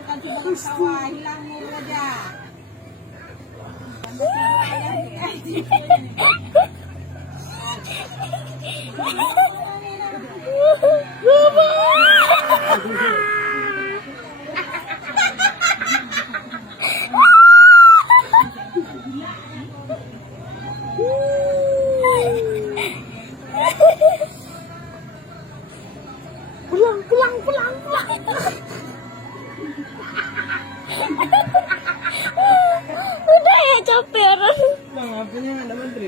Bukan cuma sawah, hilang mulu aja. Pulang. Udah ya, capek. Bang, apanya ada menteri,